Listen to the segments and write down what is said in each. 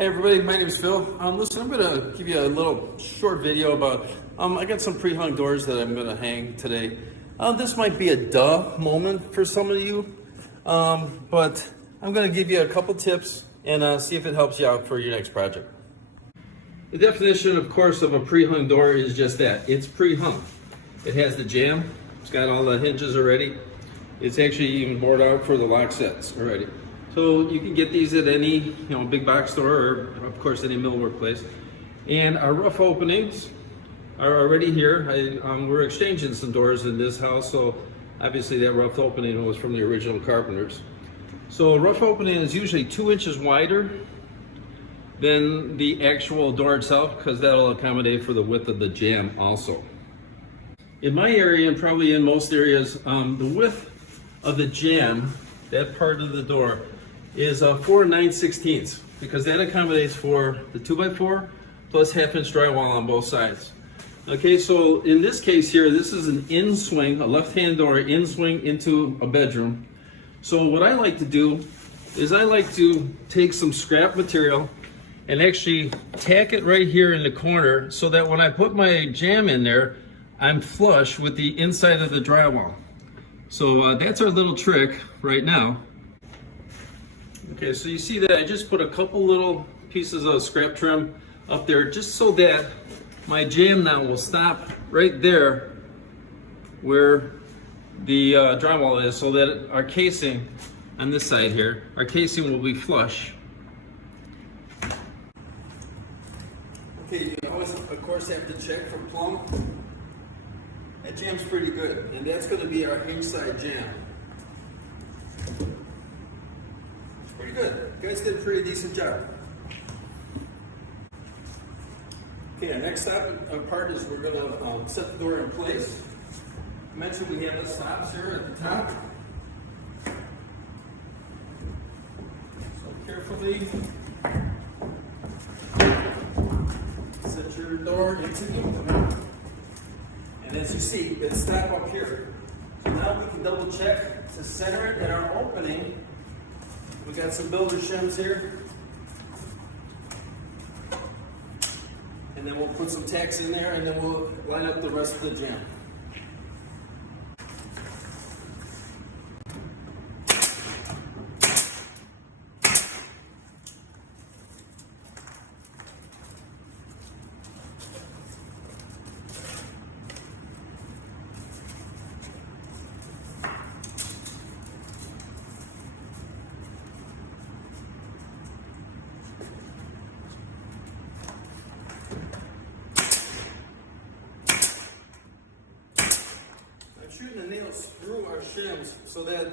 Hey everybody, my name is Phil. Listen, I'm gonna give you a little short video about, I got some pre-hung doors that I'm gonna hang today. This might be a duh moment for some of you, but I'm gonna give you a couple tips and see if it helps you out for your next project. The definition, of course, of a pre-hung door is just that. It's pre-hung. It has the jamb, it's got all the hinges already. It's actually even bored out for the lock sets already. So you can get these at any big box store or of course any millwork place. And our rough openings are already here. We're exchanging some doors in this house, so obviously that rough opening was from the original carpenters. So a rough opening is usually 2 inches wider than the actual door itself, because that'll accommodate for the width of the jamb also. In my area, and probably in most areas, the width of the jamb, that part of the door, is 4 9/16, because that accommodates for the 2x4 plus 1/2 inch drywall on both sides. Okay, so in this case here, this is an in swing, a left-hand door in swing into a bedroom. So what I like to do is I like to take some scrap material and actually tack it right here in the corner so that when I put my jamb in there, I'm flush with the inside of the drywall. So that's our little trick right now. Okay, so you see that I just put a couple little pieces of scrap trim up there just so that my jamb now will stop right there where the drywall is, so that our casing on this side here, our casing will be flush. Okay, you always of course have to check for plumb. That jamb's pretty good, and that's going to be our hinge side jamb. Pretty good. You guys did a pretty decent job. Okay, our next part is we're going to set the door in place. I mentioned we have the stops here at the top. So carefully set your door into the opening. And as you see, it's stop up here. So now we can double check to center it in our opening. We got some builder shims here. And then we'll put some tacks in there, and then we'll line up the rest of the jamb. Shooting the nails through our shims so that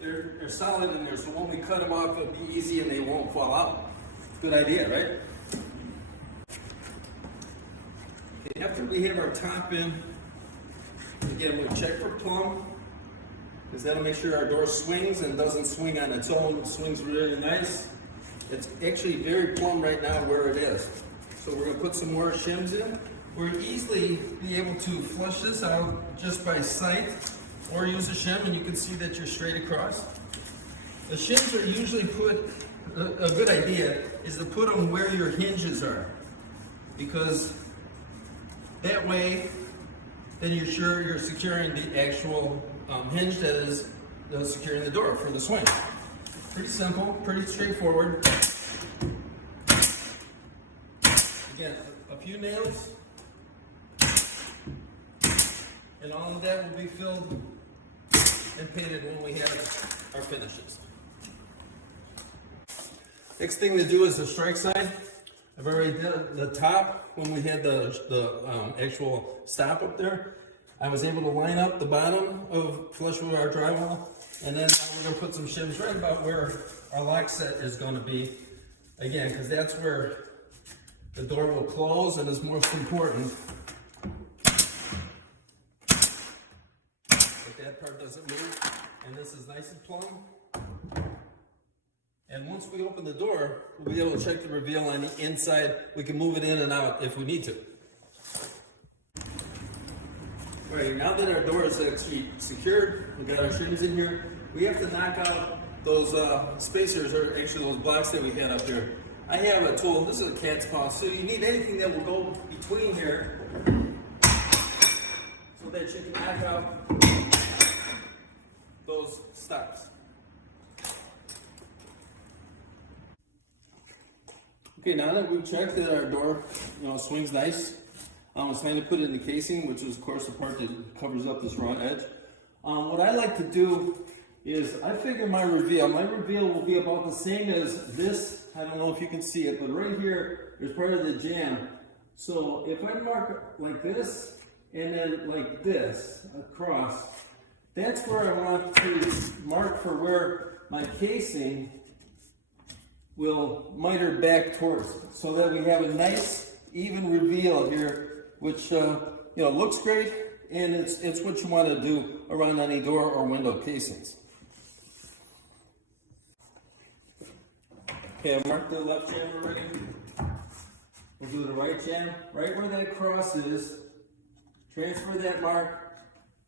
they're solid in there, so when we cut them off it'll be easy and they won't fall out. Good idea, right? Okay, after we have our top in, again we'll check for plumb, because that'll make sure our door swings and doesn't swing on its own. It swings really nice. It's actually very plumb right now where it is. So we're going to put some more shims in. We'll easily be able to flush this out just by sight, or use a shim, and you can see that you're straight across. The shims are usually put, a good idea is to put them where your hinges are, because that way then you're sure you're securing the actual hinge that is securing the door for the swing. Pretty simple, pretty straightforward. Again, a few nails, and all of that will be filled and painted when we have our finishes. Next thing to do is the strike side. I've already did the top when we had the actual stop up there. I was able to line up the bottom of flush with our drywall, and then we're going to put some shims right about where our lock set is going to be. Again, because that's where the door will close and is most important. That part doesn't move, and this is nice and plumb. And once we open the door, we'll be able to check the reveal on the inside. We can move it in and out if we need to. All right, now that our door is actually secured, we've got our trims in here, we have to knock out those spacers, or actually those blocks that we had up there. I have a tool. This is a cat's paw. So you need anything that will go between here so that you can knock out those stops. Okay, now that we've checked that our door, swings nice, it's time to put it in the casing, which is of course the part that covers up this raw edge. What I like to do is I figure my reveal will be about the same as this. I don't know if you can see it, but right here is part of the jamb. So if I mark like this and then like this across, that's where I want to mark for where my casing will miter back towards, so that we have a nice even reveal here, which looks great, and it's what you want to do around any door or window casings. Okay, I marked the left jamb already. We'll do the right jamb, right where that cross is. Transfer that mark,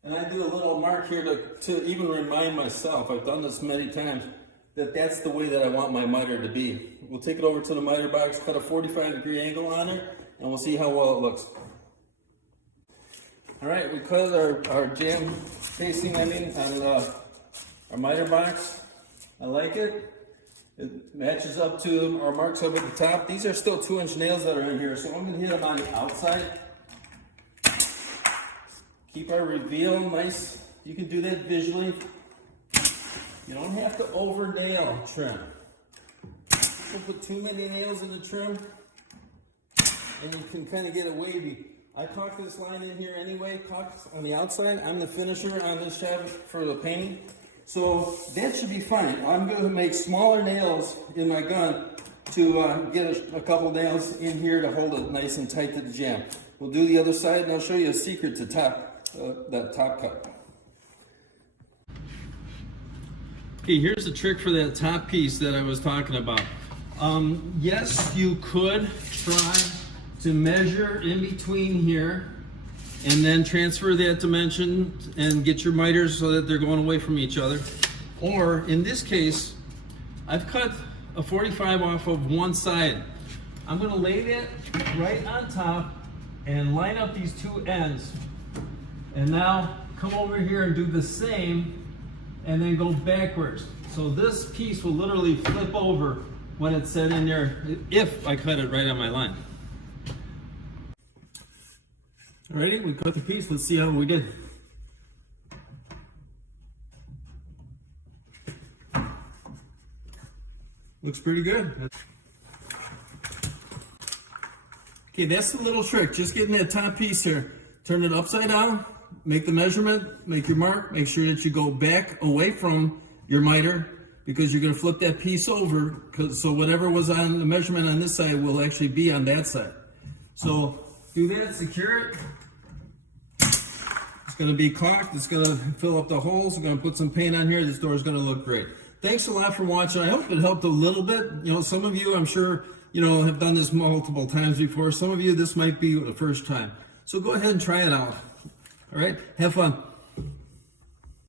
and I do a little mark here to even remind myself, I've done this many times, that's the way that I want my miter to be. We'll take it over to the miter box, cut a 45-degree angle on it, and we'll see how well it looks. All right, we cut our jamb casing on our miter box. I like it. It matches up to our marks up at the top. These are still 2-inch nails that are in here, so I'm going to hit them on the outside. Keep our reveal nice. You can do that visually. You don't have to over nail trim. Don't put too many nails in the trim, and you can kind of get a wavy. I caulk this line in here anyway, caulk on the outside. I'm the finisher on this job for the painting. So that should be fine. I'm going to make smaller nails in my gun to get a couple nails in here to hold it nice and tight to the jamb. We'll do the other side, and I'll show you a secret to that top cut. Okay, here's the trick for that top piece that I was talking about. Yes, you could try to measure in between here and then transfer that dimension and get your miters so that they're going away from each other. Or in this case, I've cut a 45 off of one side. I'm gonna lay that right on top and line up these two ends. And now come over here and do the same and then go backwards. So this piece will literally flip over when it's set in there if I cut it right on my line. Alrighty, we cut the piece. Let's see how we did. Looks pretty good. Okay, that's the little trick. Just getting that top piece here. Turn it upside down, make the measurement, make your mark, make sure that you go back away from your miter because you're going to flip that piece over, so whatever was on the measurement on this side will actually be on that side. So do that, secure it. It's going to be caulked, it's going to fill up the holes, we're going to put some paint on here, this door is going to look great. Thanks a lot for watching. I hope it helped a little bit. Some of you, I'm sure, have done this multiple times before. Some of you, this might be the first time. So go ahead and try it out. All right, have fun.